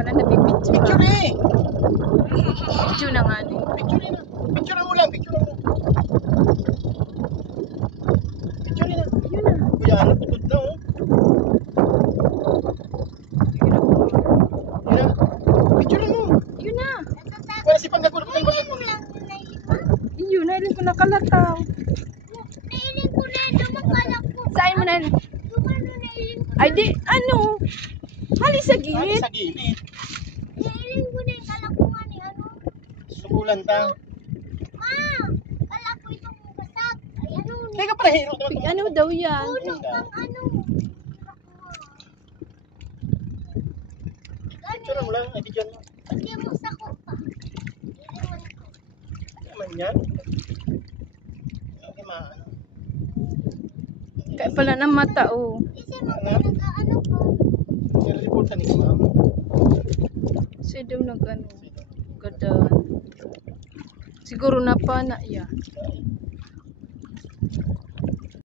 pala nabibidyo. Picture eh! Bidyo na nga ni. Picture na. Picture mo lang, picture mo. Picture na. Yun na. Kuya, ano, putod na oh. Yun na. Picture mo. Yun na. Wala si Panggagulo ko ng bagat mo. Yun na. Ilan ko nakalataw. Nailing ko na yun. Dumakalak ko. Saan mo na? Dumano nailing ko. Ay di, ano? Hali sa Ay, gilid. sa gilid. Nailing ko na yung kalakungan ni ano. Sumulan ta. Ma! Kala ko itong basak. Ay ano. Teka pala, hero. Ano daw yan? Puno kang ano. Picture mo lang, ay bigyan mo. Hindi mo sako pa. Iliwan ko. Naman yan. Okay, maano. Kaya pala ng mata, oh. Kasi mag-ano ko. Nire-reportan ni mama. Kasi daw nag-ano. Ganda. Siguro na pa na yan.